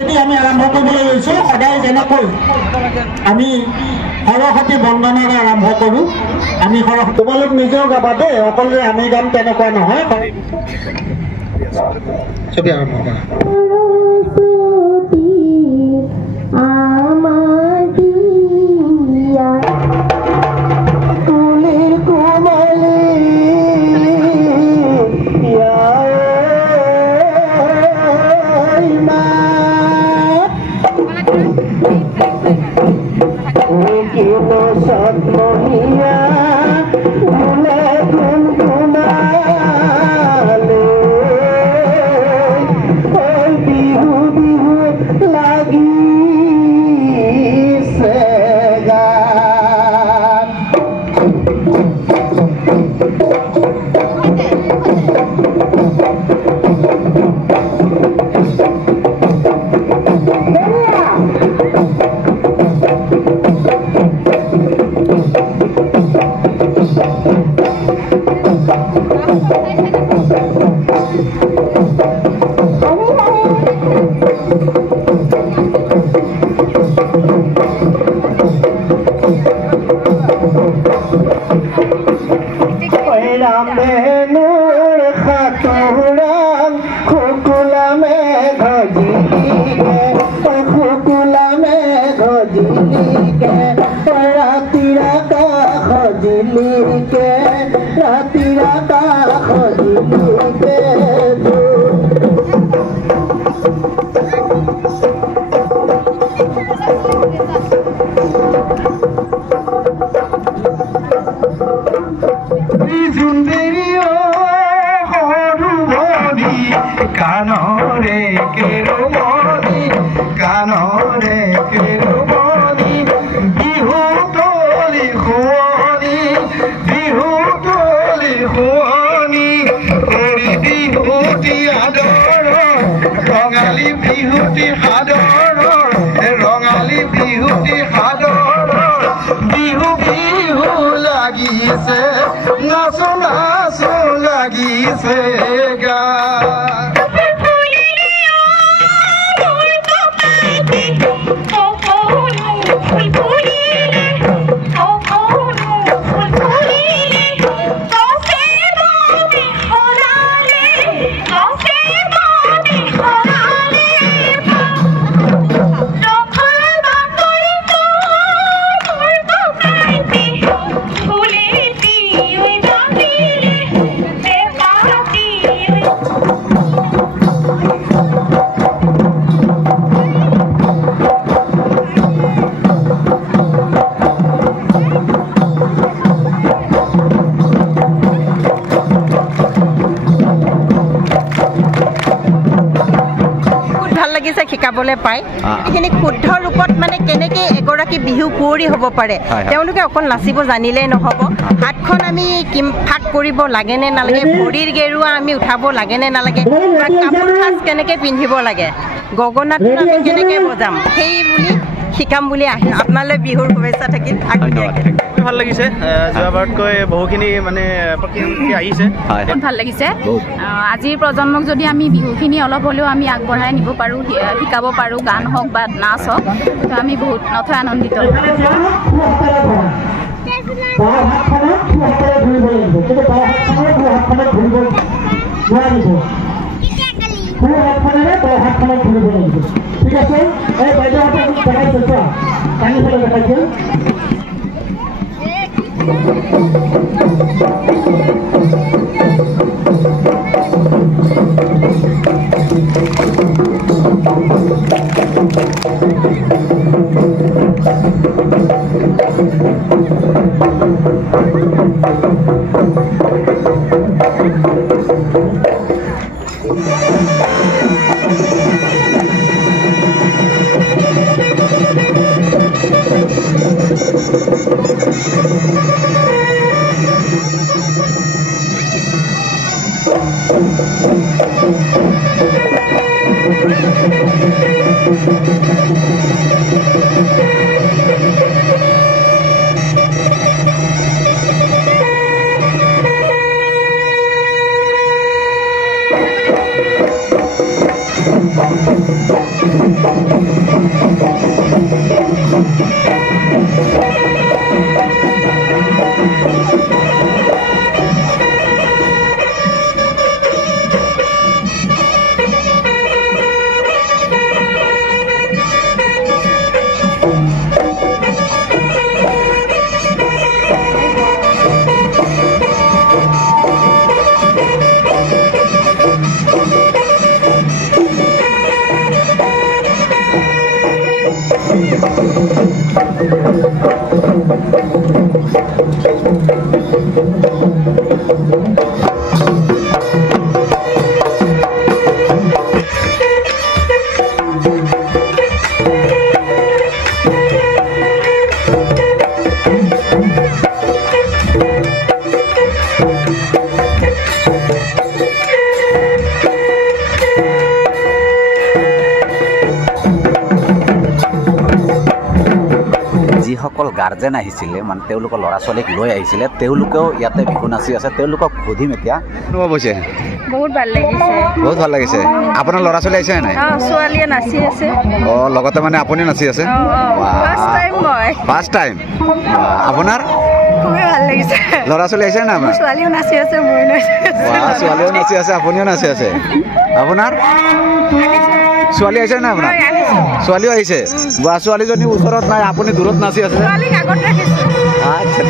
আমি আৰম্ভ কৰিবলৈ লৈছোঁ। সদায় যেনেকৈ আমি সৰস্বতী বন্দনাৰে আৰম্ভ কৰোঁ, আমি তোমালোক নিজেও গাবা দেই, অকল যে আমি গাম তেনেকুৱা নহয়। ছবি আৰম্ভ কৰা। শিকাবলৈ পায় এইখিনি শুদ্ধ ৰূপত মানে কেনেকৈ এগৰাকী বিহু কুঁৱৰী হ'ব পাৰে, তেওঁলোকে অকল নাচিব জানিলেই নহ'ব। হাতখন আমি ফাক কৰিব লাগে নে নালাগে, ভৰিৰ গেৰুৱা আমি উঠাব লাগে নে নালাগে, কাপোৰ সাজ কেনেকৈ পিন্ধিব লাগে, গগনাটো আমি কেনেকৈ বজাম, সেই বুলি শিকাম বুলি আহিম। আপোনালৈ বিহুৰ শুভেচ্ছা থাকিল। ভাল লাগিছে, যোৱাবাৰতকৈ বহুখিনি মানে আহিছে, ভাল লাগিছে। আজিৰ প্ৰজন্মক যদি আমি বিহুখিনি অলপ হ'লেও আমি আগবঢ়াই নিব পাৰোঁ, শিকাব পাৰোঁ, গান হওক বা নাচ হওক, তো আমি বহুত নথৈ আনন্দিত। ঠিক আছে, এই বাইদেউহঁতে দেখাইছে চোৱা, পানী ফালে দেখাইছে। যিসকল গাৰ্জেন আহিছিলে মানে তেওঁলোকৰ ল'ৰা ছোৱালীক লৈ আহিছিলে তেওঁলোকেও ইয়াতে বিহু নাচি আছে তেওঁলোকক সুধিম এতিয়া অনুভৱ হৈছে বহুত ভাল লাগিছে বহুত ভাল লাগিছে আপোনাৰ ল'ৰা ছোৱালী আহিছে নাই ছোৱালীয়ে নাচি আছে লগতে মানে আপুনি নাচি আছে ফাৰ্ষ্ট টাইম আপোনাৰ খুবেই ভাল লাগিছে ল'ৰা ছোৱালী আহিছে না আপোনাৰ ছোৱালীও নাচি আছে মই ছোৱালীও নাচি আছে আপুনিও নাচি আছে আপোনাৰ ছোৱালী আহিছে না আপোনাৰ ছোৱালীও আহিছে বা ছোৱালীজনী ওচৰত নাই আপুনি দূৰত নাচি আছে আচ্ছা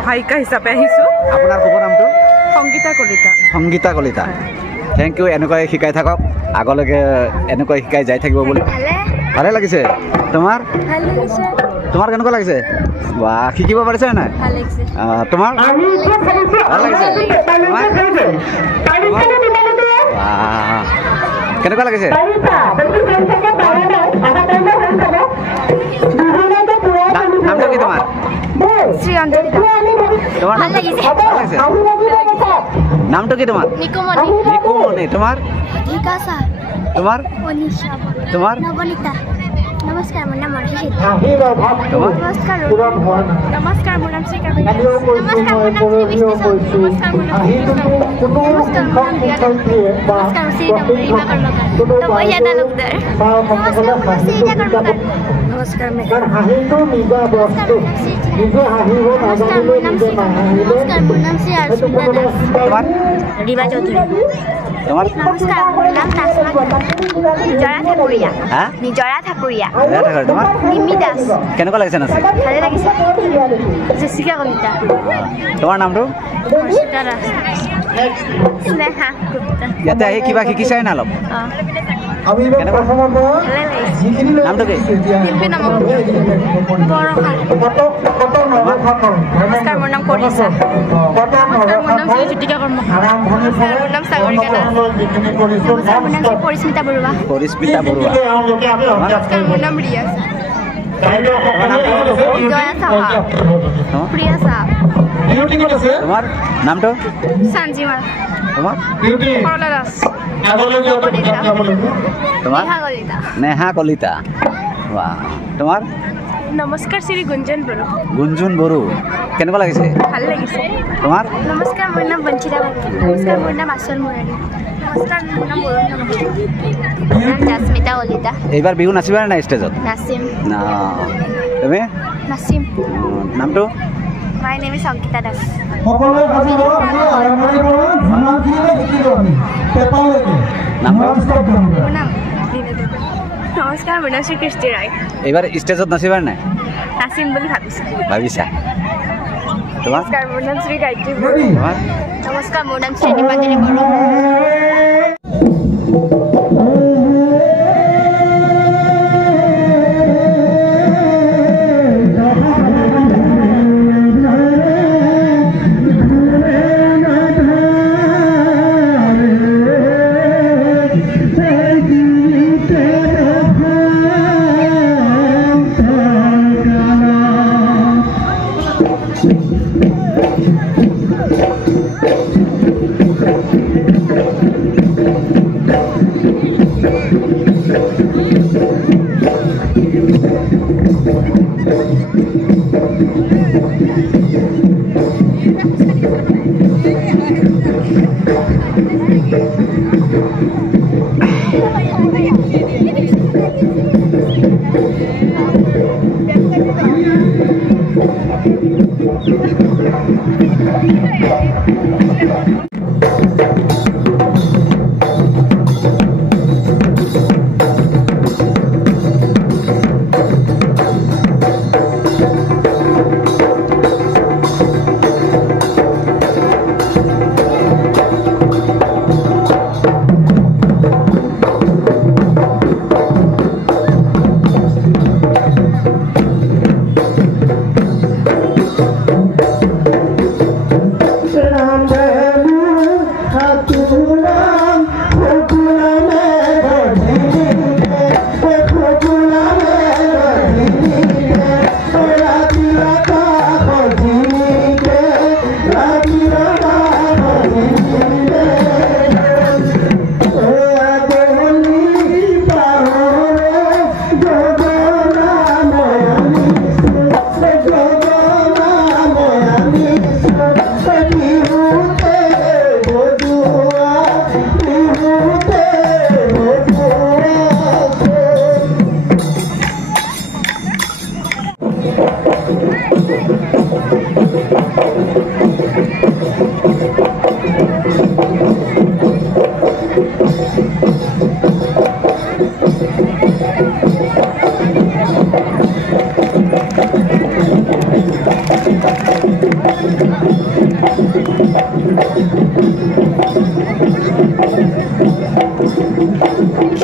সহায়িকা হিচাপে আহিছোঁ আপোনাৰ শুভ নামটো সংগীতা কলিতা থেংক ইউ এনেকৈ শিকাই থাকক আগলৈকে এনেকৈ শিকাই যাই থাকিব বুলি ভালে লাগিছে তোমাৰ কেনেকুৱা লাগিছে বা শিকিব পাৰিছে নাই তোমাৰ ভাল লাগিছে কেনেকুৱা লাগিছে নামটো কি তোমাৰ নামটো কি তোমাৰ নিকুমণি তোমাৰ নমস্কাৰ মোৰ নাম অৰ্হিতা নমস্কাৰ মোৰ নাম শ্ৰীকান্ত ৰীমা চৌধুৰী নমস্কাৰ মোৰ নাম নিজৰা ঠাকুৰীয়া মিমি দাস কেনেকুৱা লাগিছে নাচি ভালে লাগিছে জেচিকা কলিতা তোমাৰ নামটো স্নেহা গুপ্তা ইয়াতে আহি কিবা শিকিছাই না অলপ নামটো কি নমস্কাৰ মোৰ নাম কৰিছা মোৰ নাম জ্যোতিকা কৰ্ম মোৰ নাম সাগৰিকা দাস মোৰ নাম পৰিস্মিতা বৰুৱা মোৰ নাম ৰিয়া প্ৰিয়া সাহা তোমাৰ নামটো সঞ্জীৱা তোমাৰ সৰলা দাস তোমাৰ নেহা কলিতা তোমাৰ নমস্কাৰ শ্ৰী গুঞ্জন বড়ো কেনেকুৱা লাগিছে ভাল লাগিছে তোমাৰ নমস্কাৰ মোৰ নাম বঞ্চিতা বৰুৱা নমস্কাৰ মোৰ নাম আচল মুৰাৰী নমস্কাৰ মোৰ নাম জাস্মিতা কলিতা এইবাৰ বিহু নাচিবা নাই ষ্টেজত নাচিম তুমি নাচিম নামটো My name is Ankita Das. সকলোৱে সাজিব আমি আৰম্ভণি কৰোঁ যিমানখিনি শিকিলোঁ আমি পেপাৰলৈকে মোৰ নাম নমস্কাৰ মোৰ নাম শ্ৰীকৃষ্টি ৰায় এইবাৰ ষ্টেজত নাচিবাৰ নাই নাচিম বুলি ভাবিছোঁ ভাবিছা তোমাৰ নমস্কাৰ মোৰ নাম শ্ৰী গায়ত্ৰী তোমাৰ নমস্কাৰ মোৰ নাম শ্ৰী নিপাঞ্জনী বড়ো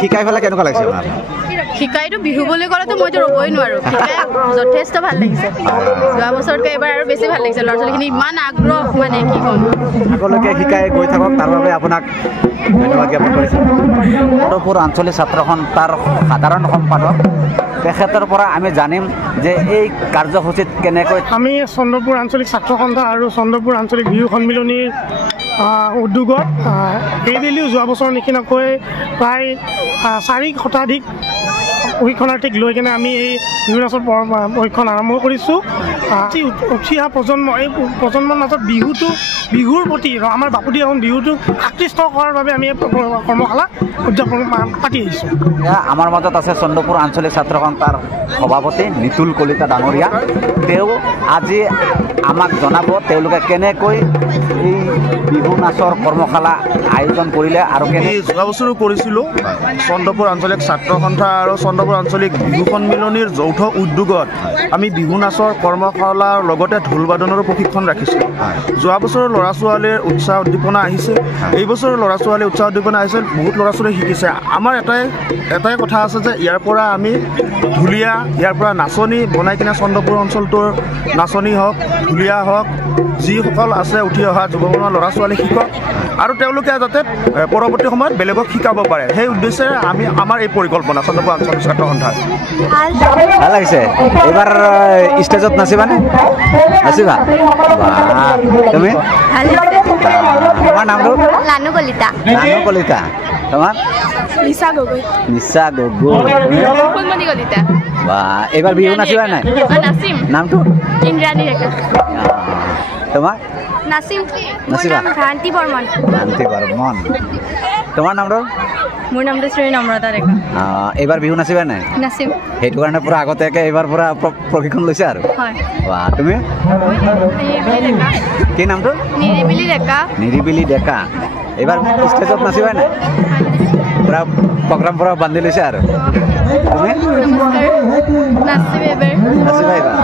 শিকাই পেলাই কেনেকুৱা লাগিছে আপোনাৰ শিকাইটো বিহু বুলি ক'লেতো মইতো ৰ'বই নোৱাৰোঁ শিকাই যথেষ্ট ভাল লাগিছে যোৱা বছৰতকৈ এবাৰ আৰু বেছি ভাল লাগিছে ল'ৰা ছোৱালীখিনি ইমান আগ্ৰহ মানে কি ক'ম আগলৈকে শিকাই গৈ থাকক তাৰ বাবে আপোনাক ধন্যবাদ জ্ঞাপন কৰিছোঁ চন্দ্ৰপুৰ আঞ্চলিক ছাত্ৰ সন্থাৰ সাধাৰণ সম্পাদক তেখেতৰ পৰা আমি জানিম যে এই কাৰ্যসূচীত কেনেকৈ আমি চন্দ্ৰপুৰ আঞ্চলিক ছাত্ৰ সন্থা আৰু চন্দ্ৰপুৰ আঞ্চলিক বিহু সন্মিলনীৰ উদ্যোগত এইবেলিও যোৱা বছৰৰ নিচিনাকৈ প্ৰায় 4 শতাধিক প্ৰশিক্ষণাৰ্থীক লৈ কিনে আমি এই বিহু নাচৰ প্ৰশিক্ষণ আৰম্ভ কৰিছোঁ উঠি অহা প্ৰজন্ম এই প্ৰজন্মৰ মাজত বিহুৰ প্ৰতি আমাৰ বাপুতি সাহোন বিহুটোক আকৃষ্ট কৰাৰ বাবে আমি এই কৰ্মশালা উদযাপন পাতি আহিছোঁ আমাৰ মাজত আছে চন্দ্ৰপুৰ আঞ্চলিক ছাত্ৰ সন্থাৰ সভাপতি নিতুল কলিতা ডাঙৰীয়া তেওঁ আজি আমাক জনাব তেওঁলোকে কেনেকৈ এই বিহু নাচৰ কৰ্মশালা আয়োজন কৰিলে আৰু যোৱা বছৰো কৰিছিলোঁ চন্দ্ৰপুৰ আঞ্চলিক ছাত্ৰ সন্থা আৰু চন্দ্ৰপুৰ আঞ্চলিক বিহু সন্মিলনীৰ যৌথ উদ্যোগত আমি বিহু নাচৰ কৰ্মশালাৰ লগতে ঢোল বাদনৰো প্ৰশিক্ষণ ৰাখিছোঁ যোৱা বছৰৰ ল'ৰা ছোৱালীৰ উৎসাহ উদ্দীপনা আহিছে এই বছৰৰ ল'ৰা ছোৱালীৰ উৎসাহ উদ্দীপনা আহিছে বহুত ল'ৰা ছোৱালীয়ে শিকিছে আমাৰ এটাই কথা আছে যে ইয়াৰ পৰা আমি ঢুলীয়া ইয়াৰ পৰা নাচনী বনাই কিনে চন্দ্ৰপুৰ অঞ্চলটোৰ নাচনী হওক ঢুলীয়া হওক যিসকল আছে উঠি অহা যুৱপ্ৰজন্মৰ ল'ৰা ছোৱালী শিকক আৰু তেওঁলোকে যাতে পৰৱৰ্তী সময়ত বেলেগক শিকাব পাৰে সেই উদ্দেশ্যে আমি আমাৰ এই পৰিকল্পনা চন্দ্ৰপুৰ আঞ্চলিক ছাত্ৰ সন্থাৰ ভাল লাগিছে এইবাৰ ষ্টেজত নাচিবানে নাচিবা তুমি তোমাৰ নামটো লানু কলিতা তোমাৰ নিশা গগৈ ফুলমণি কলিতা বা এইবাৰ বিহু নাচিবা নাই নাচিম নামটো ইন্দ্ৰাণী ডেকা তোমাৰ নাচিম নাচিবা ভ্ৰান্তি বৰ্মন তোমাৰ নামটো মোৰ নামটো শ্ৰী নম্ৰতা ডেকা এইবাৰ বিহু নাচিবা নাই নাচিম সেইটো কাৰণে পুৰা আগতীয়াকৈ এইবাৰ পুৰা প্ৰশিক্ষণ লৈছে আৰু হয় বাহ তুমি কি নামটো নিৰিবিলি ডেকা এইবাৰ ষ্টেজত নাচিবা নাই পুৰা প্ৰগ্ৰাম পুৰা বান্ধি লৈছে আৰু তুমি নাচিবা এইবাৰ